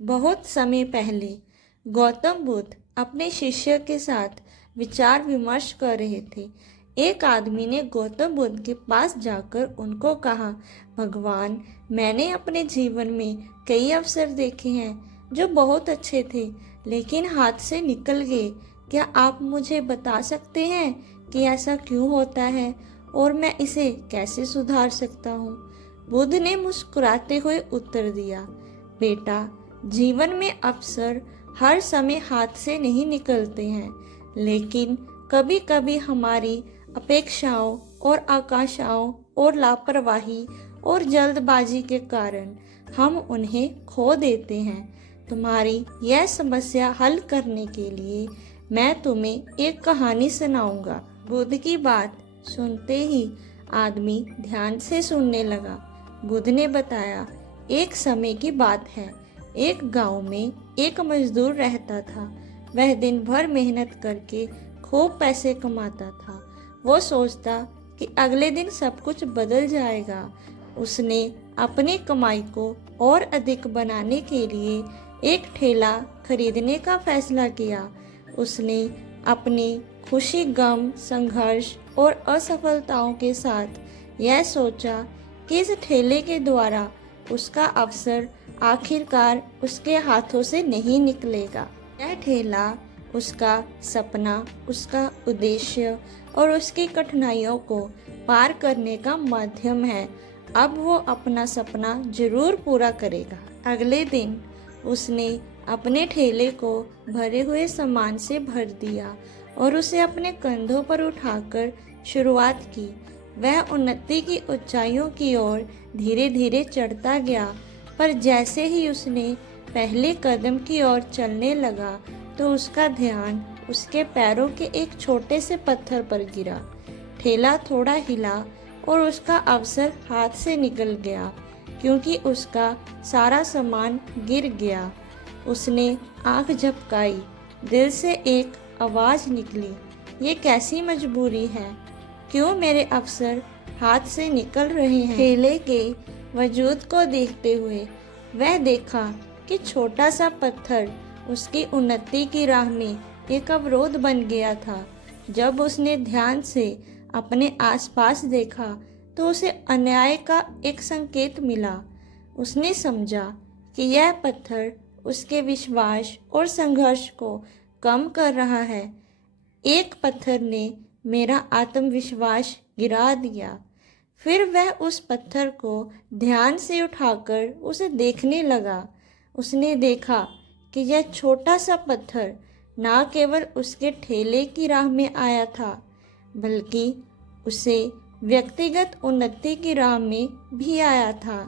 बहुत समय पहले गौतम बुद्ध अपने शिष्य के साथ विचार विमर्श कर रहे थे। एक आदमी ने गौतम बुद्ध के पास जाकर उनको कहा, भगवान, मैंने अपने जीवन में कई अवसर देखे हैं जो बहुत अच्छे थे, लेकिन हाथ से निकल गए। क्या आप मुझे बता सकते हैं कि ऐसा क्यों होता है और मैं इसे कैसे सुधार सकता हूँ? बुद्ध ने मुस्कुराते हुए उत्तर दिया, बेटा, जीवन में अवसर हर समय हाथ से नहीं निकलते हैं, लेकिन कभी कभी हमारी अपेक्षाओं और आकांक्षाओं और लापरवाही और जल्दबाजी के कारण हम उन्हें खो देते हैं। तुम्हारी यह समस्या हल करने के लिए मैं तुम्हें एक कहानी सुनाऊंगा। बुद्ध की बात सुनते ही आदमी ध्यान से सुनने लगा। बुद्ध ने बताया, एक समय की बात है। एक गांव में एक मजदूर रहता था। वह दिन भर मेहनत करके खूब पैसे कमाता था। वो सोचता कि अगले दिन सब कुछ बदल जाएगा। उसने अपनी कमाई को और अधिक बनाने के लिए एक ठेला खरीदने का फैसला किया। उसने अपनी खुशी, गम, संघर्ष और असफलताओं के साथ यह सोचा कि इस ठेले के द्वारा उसका अवसर आखिरकार उसके हाथों से नहीं निकलेगा। यह ठेला उसका सपना, उसका उद्देश्य और उसकी कठिनाइयों को पार करने का माध्यम है। अब वो अपना सपना जरूर पूरा करेगा। अगले दिन उसने अपने ठेले को भरे हुए सामान से भर दिया और उसे अपने कंधों पर उठाकर शुरुआत की। वह उन्नति की ऊंचाइयों की ओर धीरे धीरे चढ़ता गया, पर जैसे ही उसने पहले कदम की ओर चलने लगा तो उसका ध्यान उसके पैरों के एक छोटे से पत्थर पर गिरा। ठेला थोड़ा हिला और उसका अवसर हाथ से निकल गया, क्योंकि उसका सारा सामान गिर गया। उसने आंख झपकाई। दिल से एक आवाज़ निकली, ये कैसी मजबूरी है? क्यों मेरे अवसर हाथ से निकल रहे हैं? ठेले के वजूद को देखते हुए वह देखा कि छोटा सा पत्थर उसकी उन्नति की राह में एक अवरोध बन गया था। जब उसने ध्यान से अपने आसपास देखा तो उसे अन्याय का एक संकेत मिला। उसने समझा कि यह पत्थर उसके विश्वास और संघर्ष को कम कर रहा है। एक पत्थर ने मेरा आत्मविश्वास गिरा दिया। फिर वह उस पत्थर को ध्यान से उठाकर उसे देखने लगा। उसने देखा कि यह छोटा सा पत्थर न केवल उसके ठेले की राह में आया था, बल्कि उसे व्यक्तिगत उन्नति की राह में भी आया था।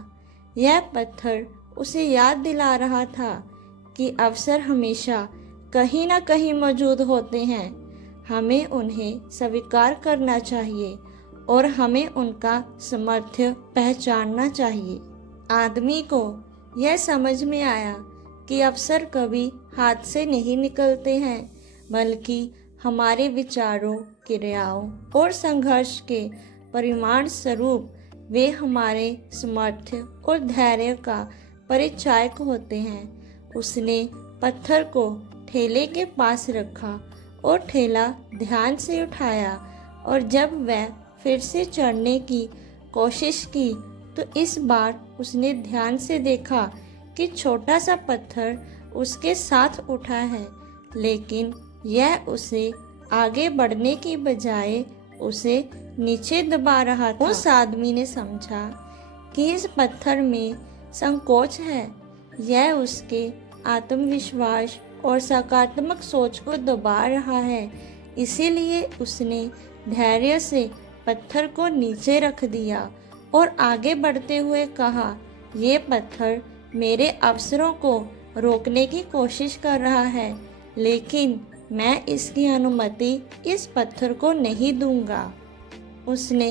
यह पत्थर उसे याद दिला रहा था कि अवसर हमेशा कहीं ना कहीं मौजूद होते हैं। हमें उन्हें स्वीकार करना चाहिए और हमें उनका सामर्थ्य पहचानना चाहिए। आदमी को यह समझ में आया कि अवसर कभी हाथ से नहीं निकलते हैं, बल्कि हमारे विचारों, क्रियाओं और संघर्ष के परिणाम स्वरूप वे हमारे सामर्थ्य और धैर्य का परिचायक होते हैं। उसने पत्थर को ठेले के पास रखा और ठेला ध्यान से उठाया, और जब वह फिर से चढ़ने की कोशिश की तो इस बार उसने ध्यान से देखा कि छोटा सा पत्थर उसके साथ उठा है, लेकिन यह उसे आगे बढ़ने की बजाय उसे नीचे दबा रहा था। उस आदमी ने समझा कि इस पत्थर में संकोच है। यह उसके आत्मविश्वास और सकारात्मक सोच को दबा रहा है। इसीलिए उसने धैर्य से पत्थर को नीचे रख दिया और आगे बढ़ते हुए कहा, ये पत्थर मेरे अवसरों को रोकने की कोशिश कर रहा है, लेकिन मैं इसकी अनुमति इस पत्थर को नहीं दूंगा। उसने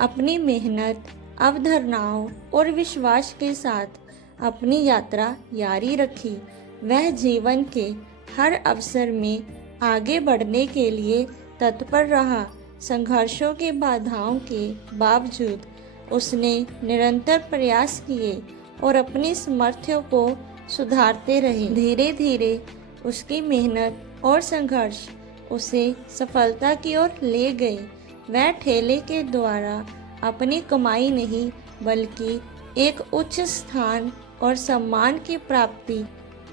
अपनी मेहनत, अवधारणाओं और विश्वास के साथ अपनी यात्रा जारी रखी। वह जीवन के हर अवसर में आगे बढ़ने के लिए तत्पर रहा। संघर्षों के बाधाओं के बावजूद उसने निरंतर प्रयास किए और अपनी सामर्थ्यों को सुधारते रहे। धीरे धीरे उसकी मेहनत और संघर्ष उसे सफलता की ओर ले गए। वह ठेले के द्वारा अपनी कमाई नहीं बल्कि एक उच्च स्थान और सम्मान की प्राप्ति।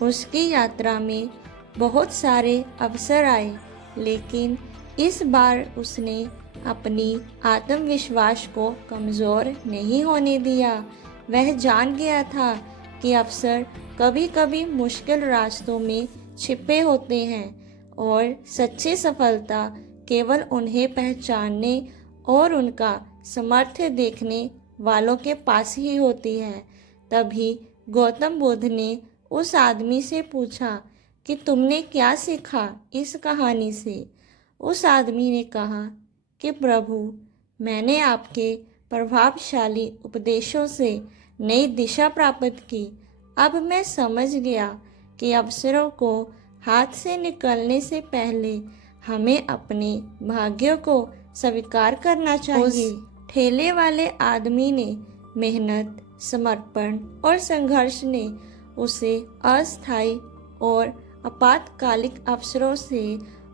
उसकी यात्रा में बहुत सारे अवसर आए, लेकिन इस बार उसने अपनी आत्मविश्वास को कमज़ोर नहीं होने दिया। वह जान गया था कि अवसर कभी कभी मुश्किल रास्तों में छिपे होते हैं और सच्ची सफलता केवल उन्हें पहचानने और उनका सामर्थ्य देखने वालों के पास ही होती है। तभी गौतम बुद्ध ने उस आदमी से पूछा कि तुमने क्या सीखा इस कहानी से। उस आदमी ने कहा कि प्रभु, मैंने आपके प्रभावशाली उपदेशों से नई दिशा प्राप्त की। अब मैं समझ गया कि अवसरों को हाथ से निकलने से पहले हमें अपने भाग्य को स्वीकार करना चाहिए। उस ठेले वाले आदमी ने मेहनत, समर्पण और संघर्ष ने उसे अस्थायी और आपातकालिक अवसरों से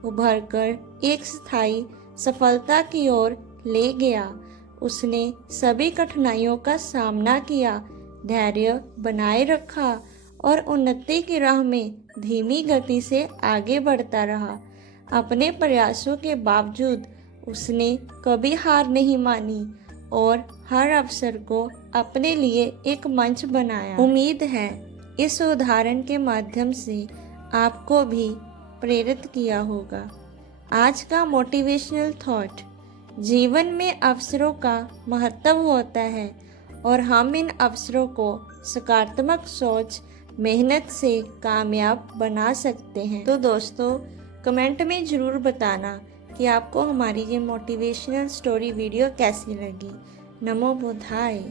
उभरकर एक स्थायी सफलता की ओर ले गया। उसने सभी कठिनाइयों का सामना किया, धैर्य बनाए रखा और उन्नति की राह में धीमी गति से आगे बढ़ता रहा। अपने प्रयासों के बावजूद उसने कभी हार नहीं मानी और हर अवसर को अपने लिए एक मंच बनाया। उम्मीद है इस उदाहरण के माध्यम से आपको भी प्रेरित किया होगा। आज का मोटिवेशनल थॉट: जीवन में अवसरों का महत्व होता है और हम इन अवसरों को सकारात्मक सोच, मेहनत से कामयाब बना सकते हैं। तो दोस्तों, कमेंट में ज़रूर बताना कि आपको हमारी ये मोटिवेशनल स्टोरी वीडियो कैसी लगी। नमो बुद्धाय।